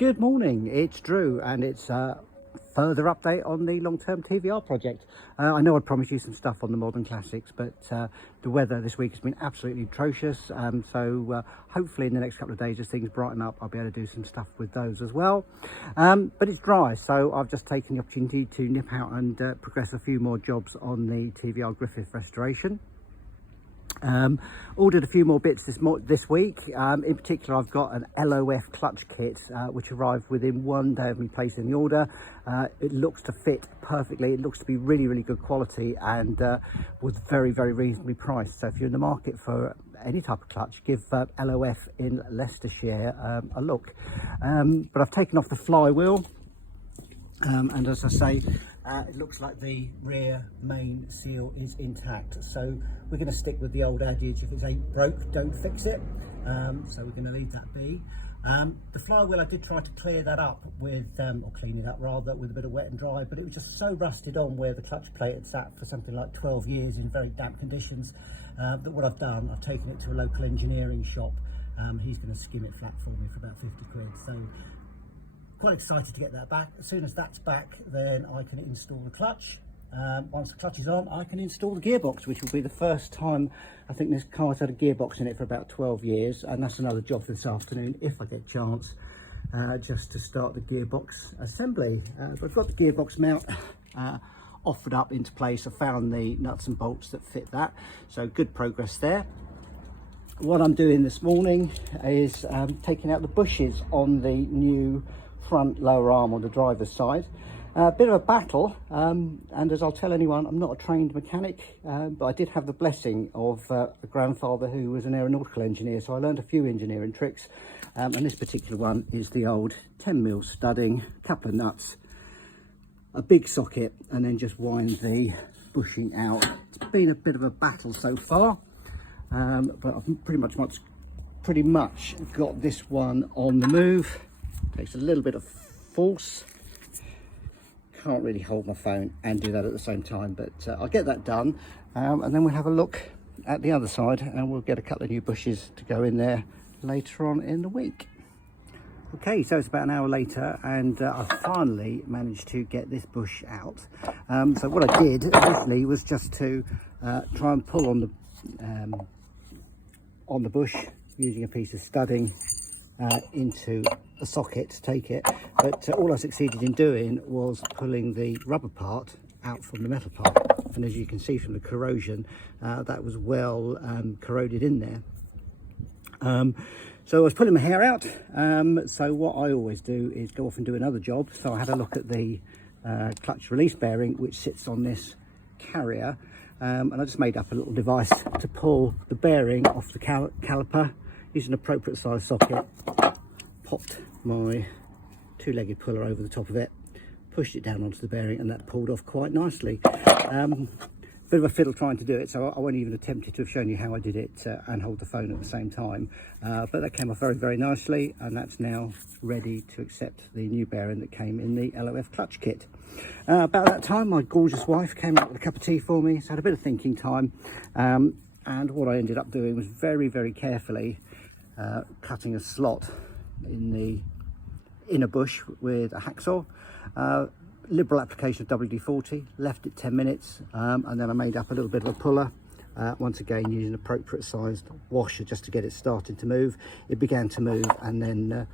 Good morning, it's Drew, and it's a further update on the long-term TVR project. I know I promised you some stuff on the modern classics, but the weather this week has been absolutely atrocious, so hopefully in the next couple of days as things brighten up I'll be able to do some stuff with those as well. But it's dry, so I've just taken the opportunity to nip out and progress a few more jobs on the TVR Griffith restoration. Ordered a few more bits this week. In particular, I've got an LOF clutch kit which arrived within one day of me placing the order. It looks to fit perfectly. It looks to be really good quality and was very reasonably priced. So if you're in the market for any type of clutch, give LOF in Leicestershire a look. But I've taken off the flywheel, and as I say, it looks like the rear main seal is intact, so we're going to stick with the old adage, if it ain't broke, don't fix it. So we're going to leave that be. The flywheel, I did try to clear that up with, or clean it up rather, with a bit of wet and dry, but it was just so rusted on where the clutch plate had sat for something like 12 years in very damp conditions, that what I've done, I've taken it to a local engineering shop. He's going to skim it flat for me for about 50 quid. So quite excited to get that back. As soon as that's back, then I can install the clutch. Once the clutch is on, I can install the gearbox, which will be the first time I think this car's had a gearbox in it for about 12 years, and that's another job this afternoon if I get a chance, just to start the gearbox assembly. So I've got the gearbox mount offered up into place. I found the nuts and bolts that fit that, so good progress there. What I'm doing this morning is taking out the bushes on the new front lower arm on the driver's side. A bit of a battle, and as I'll tell anyone, I'm not a trained mechanic, but I did have the blessing of a grandfather who was an aeronautical engineer, so I learned a few engineering tricks, and this particular one is the old 10mm studding, a couple of nuts, a big socket, and then just wind the bushing out. It's been a bit of a battle so far, but I've pretty much got this one on the move. Takes a little bit of force. Can't really hold my phone and do that at the same time, but I'll get that done, and then we'll have a look at the other side and we'll get a couple of new bushes to go in there later on in the week. Okay, so it's about an hour later and I finally managed to get this bush out. So what I did initially was just to try and pull on the bush using a piece of studding into the socket to take it, but all I succeeded in doing was pulling the rubber part out from the metal part, and as you can see from the corrosion, that was well corroded in there. So I was pulling my hair out, so what I always do is go off and do another job. So I had a look at the clutch release bearing which sits on this carrier, and I just made up a little device to pull the bearing off the caliper. Using an appropriate size socket, popped my two-legged puller over the top of it, pushed it down onto the bearing, and that pulled off quite nicely. Bit of a fiddle trying to do it, so I won't even attempt to have shown you how I did it and hold the phone at the same time, but that came off very nicely, and that's now ready to accept the new bearing that came in the LOF clutch kit. About that time, my gorgeous wife came out with a cup of tea for me, so I had a bit of thinking time, and what I ended up doing was very carefully cutting a slot in the inner bush with a hacksaw. Liberal application of WD-40, left it 10 minutes, and then I made up a little bit of a puller, once again using an appropriate sized washer just to get it started to move. It began to move, and then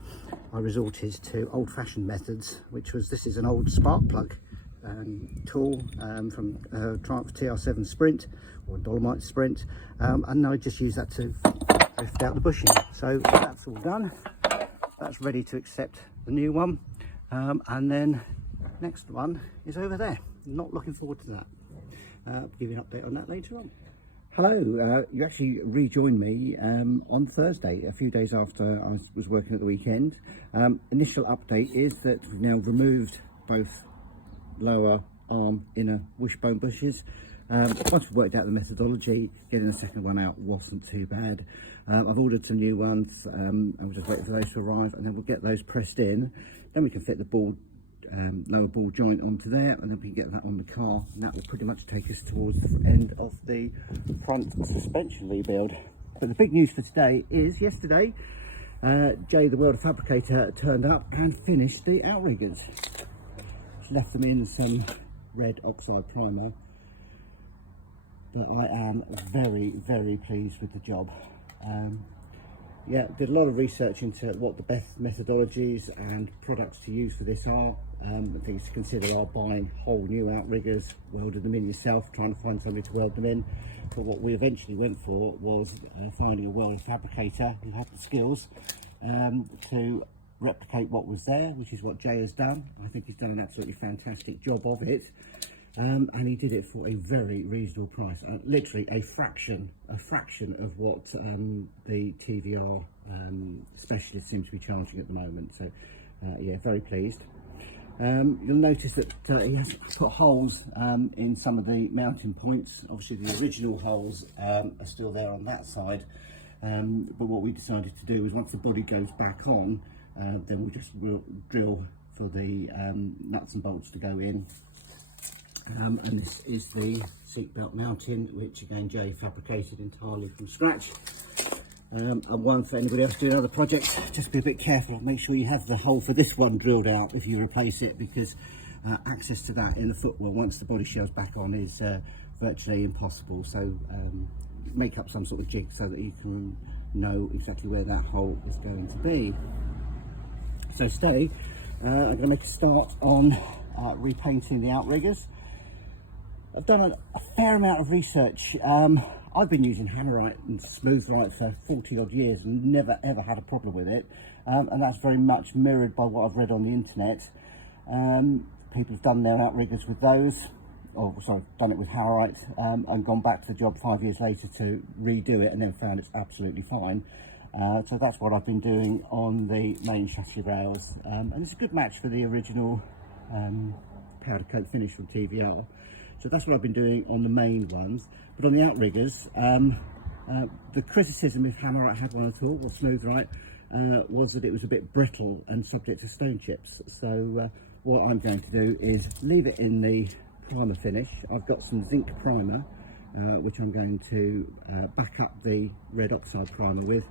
I resorted to old-fashioned methods, which was, this is an old spark plug tool from Triumph TR7 Sprint, or Dolomite Sprint, and I just use that to lift out the bushing. So that's all done, that's ready to accept the new one, and then next one is over there. Not looking forward to that. I'll give you an update on that later on. Hello, you actually rejoined me on Thursday, a few days after I was working at the weekend. Initial update is that we've now removed both lower arm inner wishbone bushes. Once we worked out the methodology, getting the second one out wasn't too bad. I've ordered some new ones, and we're just waiting for those to arrive, and then we'll get those pressed in. Then we can fit the lower ball joint onto there, and then we can get that on the car, and that will pretty much take us towards the end of the front suspension rebuild. But the big news for today is yesterday Jay the welder fabricator turned up and finished the outriggers. Left them in some red oxide primer, but I am very, very pleased with the job. Yeah, did a lot of research into what the best methodologies and products to use for this are. Things to consider are buying whole new outriggers, welding them in yourself, trying to find somebody to weld them in. But what we eventually went for was finding a welder fabricator who had the skills to replicate what was there, which is what Jay has done. I think he's done an absolutely fantastic job of it. And he did it for a very reasonable price, literally a fraction of what the TVR specialist seems to be charging at the moment. So yeah, very pleased. You'll notice that he has put holes in some of the mounting points. Obviously the original holes are still there on that side, but what we decided to do is once the body goes back on, then we'll drill for the nuts and bolts to go in. And this is the seatbelt mounting, which again Jay fabricated entirely from scratch. And one for anybody else doing other projects, just be a bit careful, make sure you have the hole for this one drilled out if you replace it, because access to that in the footwell once the body shell's back on is virtually impossible. So make up some sort of jig so that you can know exactly where that hole is going to be. So today I'm going to make a start on repainting the outriggers. I've done a fair amount of research. I've been using hammerite and smoothite for 40 odd years and never ever had a problem with it, and that's very much mirrored by what I've read on the internet. People have done their outriggers with those, or sorry, done it with hammerite, and gone back to the job 5 years later to redo it and then found it's absolutely fine. So that's what I've been doing on the main chassis rails, and it's a good match for the original powder coat finish from TVR. So that's what I've been doing on the main ones. But on the outriggers, the criticism, if hammerite had one at all, or smoothite, was that it was a bit brittle and subject to stone chips. So what I'm going to do is leave it in the primer finish. I've got some zinc primer, which I'm going to back up the red oxide primer with.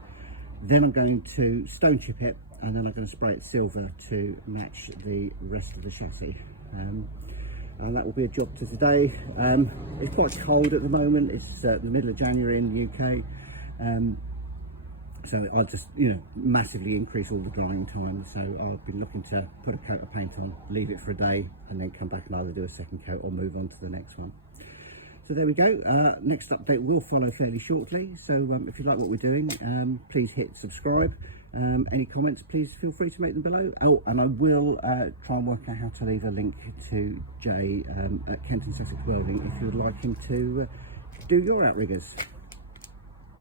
Then I'm going to stone chip it, and then I'm going to spray it silver to match the rest of the chassis. And that will be a job to today. It's quite cold at the moment. It's the middle of January in the UK, so I'll just massively increase all the drying time. So I'll be looking to put a coat of paint on, leave it for a day, and then come back and either do a second coat or move on to the next one. So there we go. Next update will follow fairly shortly. So if you like what we're doing, please hit subscribe. Any comments, please feel free to make them below. Oh, and I will try and work out how to leave a link to Jay at Kent and Sussex Welding if you would like him to do your outriggers.